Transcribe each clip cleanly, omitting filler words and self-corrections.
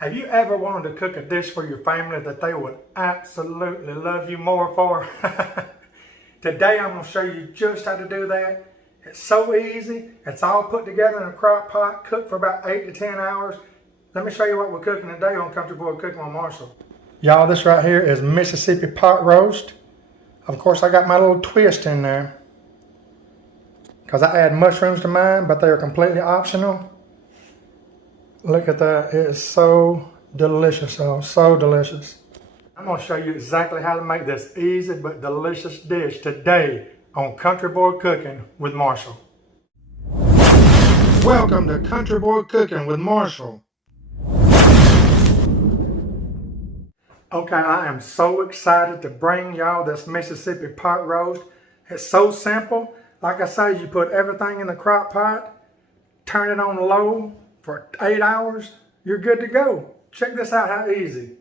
Have you ever wanted to cook a dish for your family that they would absolutely love you more for? Today I'm going to show you just how to do that. It's so easy. It's all put together in a crock pot, cooked for about 8 to 10 hours. Let me show you what we're cooking today on Country Boy Cooking with Marshall. Y'all, this right here is Mississippi pot roast. Of course, I got my little twist in there because I add mushrooms to mine, but they are completely optional. Look at that. It is so delicious, y'all. So delicious. I'm going to show you exactly how to make this easy but delicious dish today on Country Boy Cooking with Marshall. Welcome to Country Boy Cooking with Marshall. Okay, I am so excited to bring y'all this Mississippi pot roast. It's so simple. Like I say, you put everything in the crock pot, turn it on low for 8 hours, you're good to go. Check this out, how easy.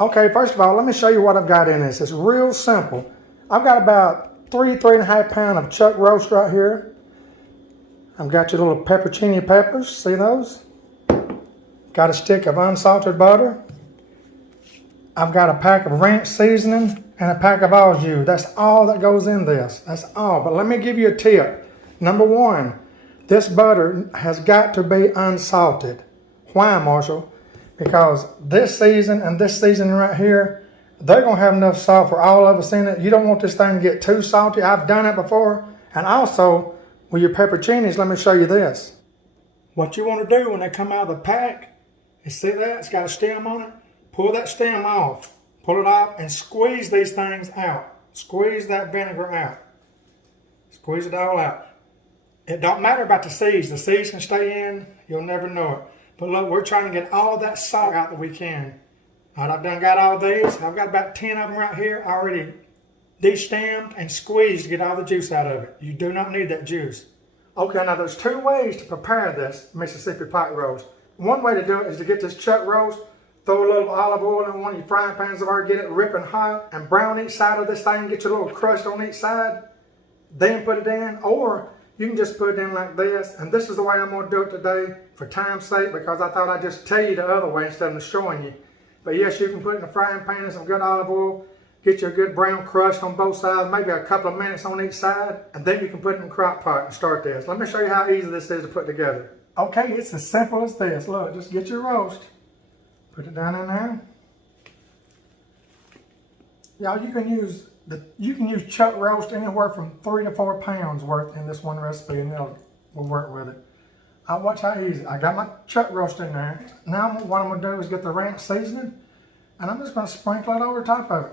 Okay, first of all, let me show you what I've got in this. It's real simple. I've got about 3.5 pounds of chuck roast right here. I've got your little pepperoni peppers, see those? Got a stick of unsalted butter. I've got a pack of ranch seasoning and a pack of au jus. That's all that goes in this. That's all. But let me give you a tip. Number one, this butter has got to be unsalted. Why, Marshall? Because this season and this seasoning right here, they're going to have enough salt for all of us in it. You don't want this thing to get too salty. I've done it before. And also, with your pepperoncinis, let me show you this. What you want to do when they come out of the pack is, see that? It's got a stem on it. Pull that stem off. Pull it off and squeeze these things out. Squeeze that vinegar out. Squeeze it all out. It don't matter about the seeds. The seeds can stay in. You'll never know it. But look, we're trying to get all that salt out that we can. All right, I've done got all these. I've got about 10 of them right here already de-stemmed and squeezed to get all the juice out of it. You do not need that juice. Okay, now there's two ways to prepare this Mississippi pot roast. One way to do it is to get this chuck roast, throw a little olive oil in one of your frying pans of ours, get it ripping hot, and brown each side of this thing, get your little crust on each side, then put it in. Or you can just put it in like this, and this is the way I'm going to do it today for time's sake, because I thought I'd just tell you the other way instead of showing you. But yes, you can put it in a frying pan in some good olive oil, get you a good brown crust on both sides, maybe a couple of minutes on each side, and then you can put it in a crock pot and start this. Let me show you how easy this is to put together. Okay, it's as simple as this. Look, just get your roast, put it down in there. Y'all, you can use chuck roast anywhere from 3 to 4 pounds worth in this one recipe, and it'll work with it. Watch how easy. I got my chuck roast in there. Now what I'm going to do is get the ranch seasoning, and I'm just going to sprinkle it over top of it.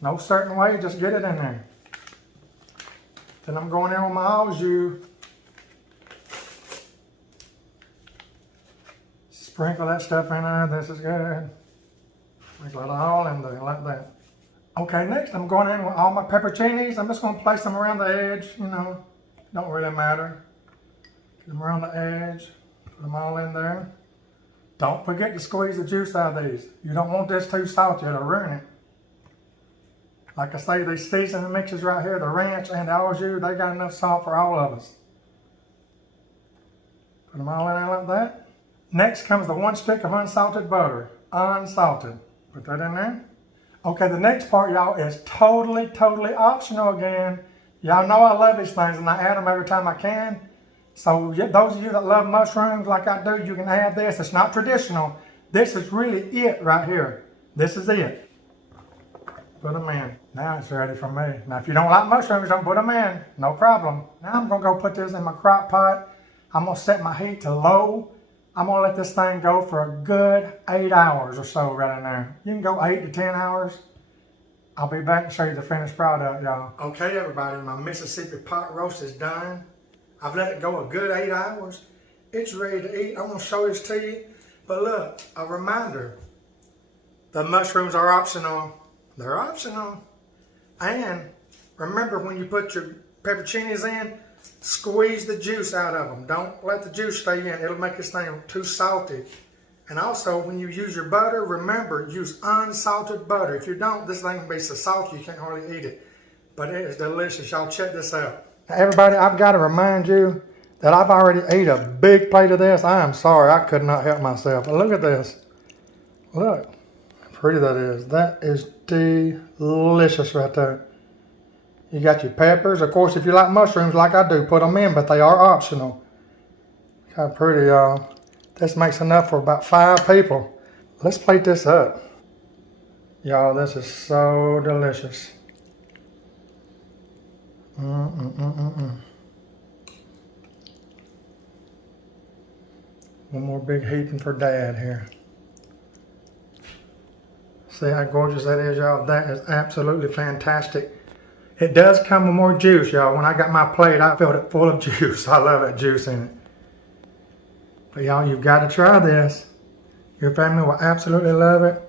No certain way, just get it in there. Then I'm going in with my au jus. Sprinkle that stuff in there. This is good. Sprinkle it all in there like that. Okay, next I'm going in with all my pepperoncinis. I'm just going to place them around the edge, you know, don't really matter. Get them around the edge, put them all in there. Don't forget to squeeze the juice out of these. You don't want this too salty, it'll ruin it. Like I say, these seasoning mixes right here, the ranch and the au jus, they got enough salt for all of us. Put them all in there like that. Next comes the 1 stick of unsalted butter, unsalted. Put that in there. Okay, the next part, y'all, is totally optional again. Y'all know I love these things and I add them every time I can. So those of you that love mushrooms like I do, you can add this. It's not traditional. This is really it right here. This is it. Put them in. Now it's ready for me. Now if you don't like mushrooms, don't put them in. No problem. Now I'm going to go put this in my crock pot. I'm going to set my heat to low. I'm going to let this thing go for a good 8 hours or so right in there. You can go 8 to 10 hours. I'll be back and show you the finished product, y'all. Okay, everybody, my Mississippi pot roast is done. I've let it go a good 8 hours. It's ready to eat. I'm going to show this to you. But look, a reminder. The mushrooms are optional. They're optional. And remember, when you put your pepperoncinis in, squeeze the juice out of them. Don't let the juice stay in. It'll make this thing too salty. And also, when you use your butter, remember, use unsalted butter. If you don't, this thing will be so salty you can't hardly eat it. But it is delicious. Y'all check this out. Everybody, I've got to remind you that I've already ate a big plate of this. I am sorry, I could not help myself. But look at this. Look how pretty that is. That is delicious right there. You got your peppers. Of course, if you like mushrooms like I do, put them in, but they are optional. Look how pretty, y'all. This makes enough for about 5 people. Let's plate this up. Y'all, this is so delicious. One more big heaping for Dad here. See how gorgeous that is, y'all? That is absolutely fantastic. It does come with more juice, y'all. When I got my plate, I filled it full of juice. I love that juice in it. But y'all, you've got to try this. Your family will absolutely love it.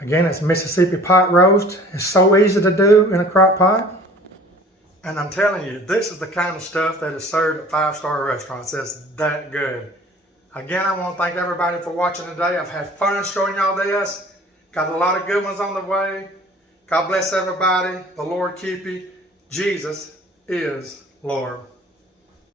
Again, it's Mississippi pot roast. It's so easy to do in a crock pot. And I'm telling you, this is the kind of stuff that is served at 5-star restaurants. It's that good. Again, I want to thank everybody for watching today. I've had fun showing y'all this. Got a lot of good ones on the way. God bless everybody. The Lord keep you. Jesus is Lord.